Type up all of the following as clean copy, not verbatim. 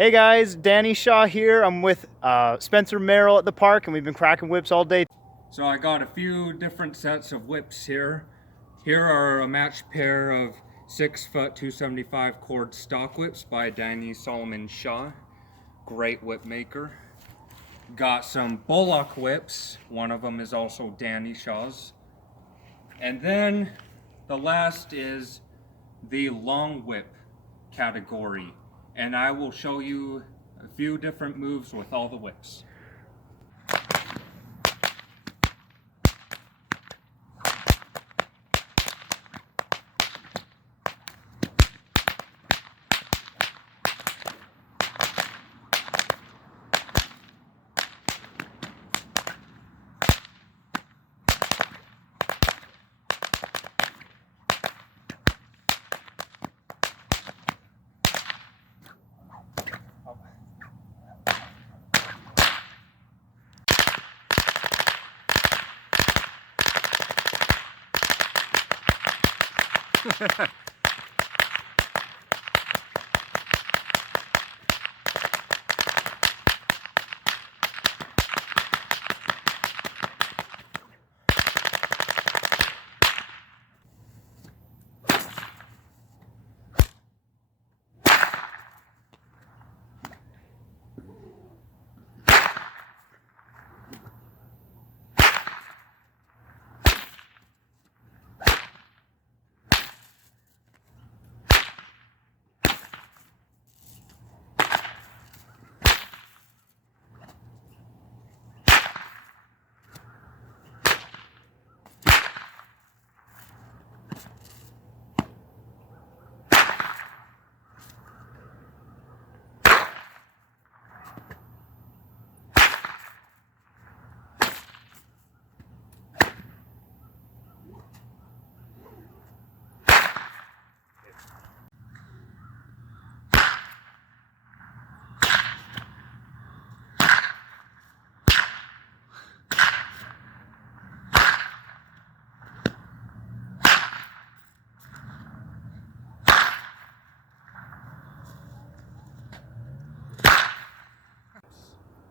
Hey guys, Danny Shaw here. I'm with Spencer Merrell at the park, and we've been cracking whips all day. So I got a few different sets of whips here. Here are a matched pair of 6-foot 275 cord stock whips by Danny Solomon Shaw. Great whip maker. Got some Bullock whips. One of them is also Danny Shaw's. And then the last is the long whip category. And I will show you a few different moves with all the whips.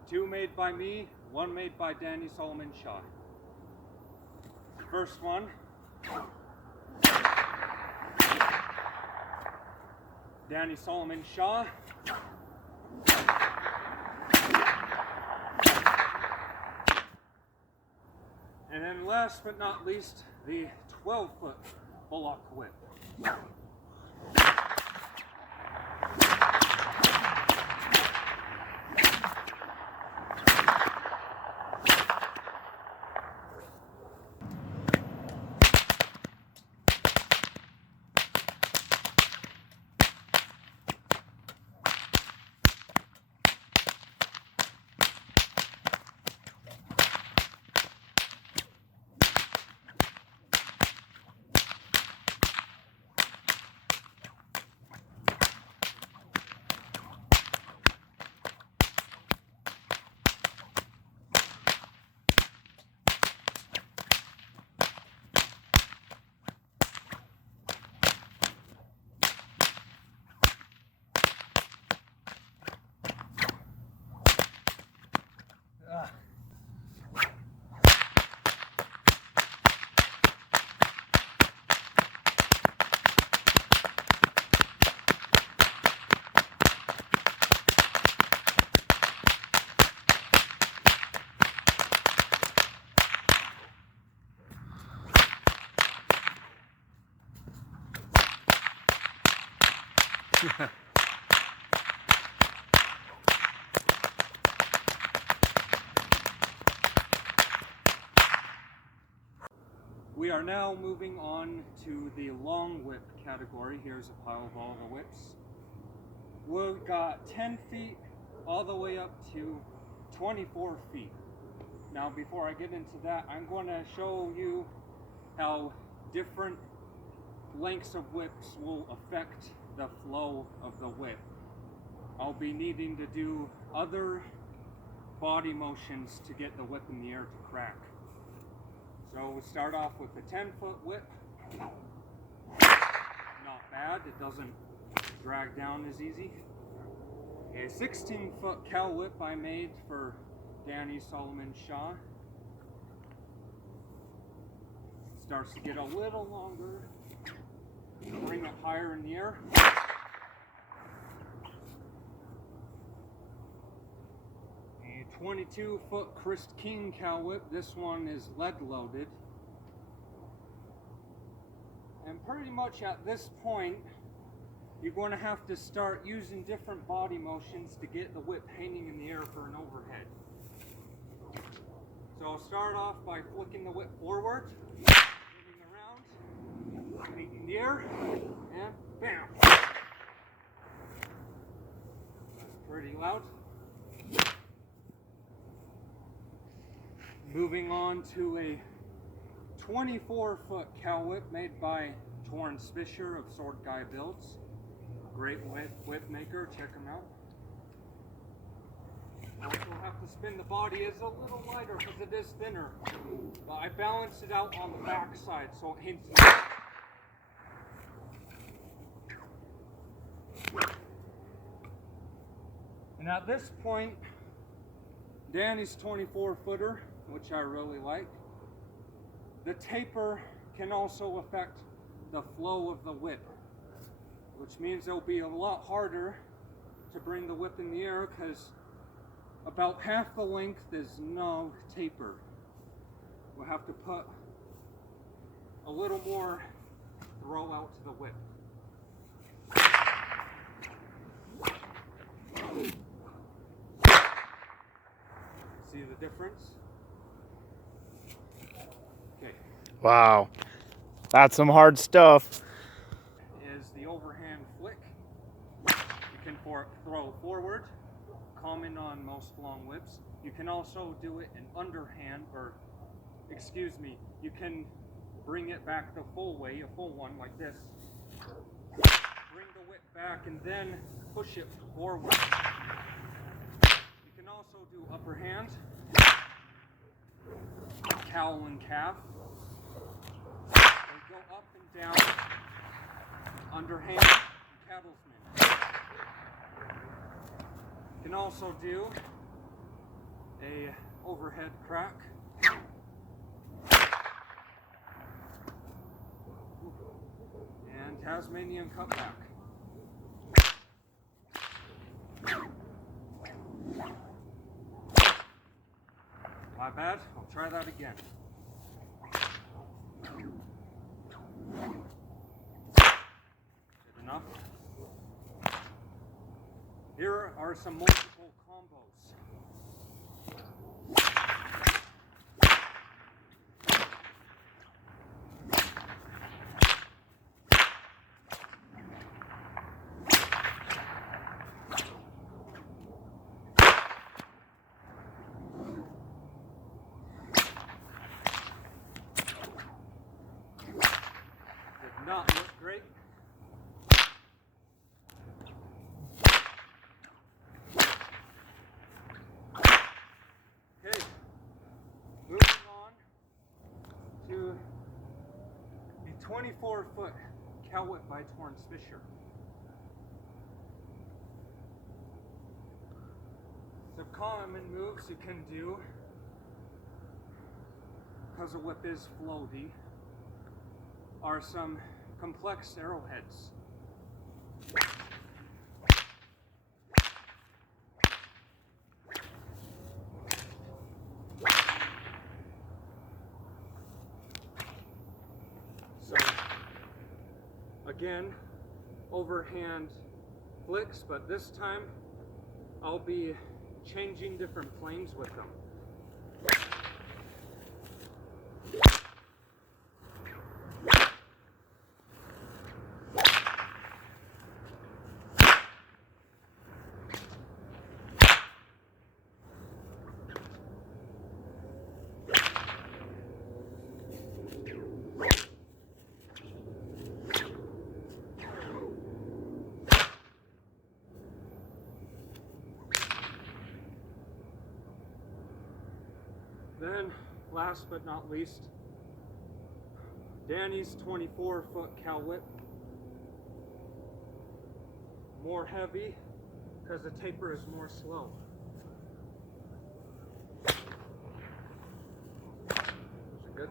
Two made by me, one made by Danny Solomon Shaw. First one, Danny Solomon Shaw. And then last but not least, the 12-foot Bullock whip. We are now moving on to the long whip category. Here's a pile of all the whips. We've got 10 feet all the way up to 24 feet. Now before I get into that, I'm going to show you how different lengths of whips will affect the flow of the whip. I'll be needing to do other body motions to get the whip in the air to crack. So we'll start off with the 10-foot whip. Not bad, it doesn't drag down as easy. Okay, A 16-foot cowl whip I made for Danny Solomon Shaw. Starts to get a little longer. Bring it higher in the air. A 22-foot Christ King cowl whip. This one is lead loaded. And pretty much at this point, you're going to have to start using different body motions to get the whip hanging in the air for an overhead. So I'll start off by flicking the whip forward, moving around, feet in the air, and bam! That's pretty loud. Moving on to a 24-foot cowl whip made by Torrence of Sword Guy Builds. Great whip maker, check him out. Also have to spin the body. It's a little lighter because it is thinner. But I balanced it out on the back side so it hints. And at this point, Danny's 24-footer, which I really like. The taper can also affect the flow of the whip, which means it'll be a lot harder to bring the whip in the air because about half the length is no taper. We'll have to put a little more throw out to the whip. See the difference? Okay. Wow, that's some hard stuff. Is the overhand flick. You can throw forward, common on most long whips. You can also do it in underhand, or excuse me, you can bring it back the full way, a full one like this. Bring the whip back and then push it forward. You can also do upper hand, cowl and calf. Or go up and down, underhand, and cattlesman. You can also do a overhead crack. And Tasmanian cutback. My bad, I'll try that again. Good enough. Here are some multiple combos. Did not look great. Okay, moving on to the 24-foot cowl whip by Torrence Fisher. Some common moves you can do, because the whip is floaty, are some complex arrowheads. So, again, overhand flicks, but this time I'll be changing different planes with them. Then, last but not least, Danny's 24-foot cowl whip. More heavy, because the taper is more slow. Is it good?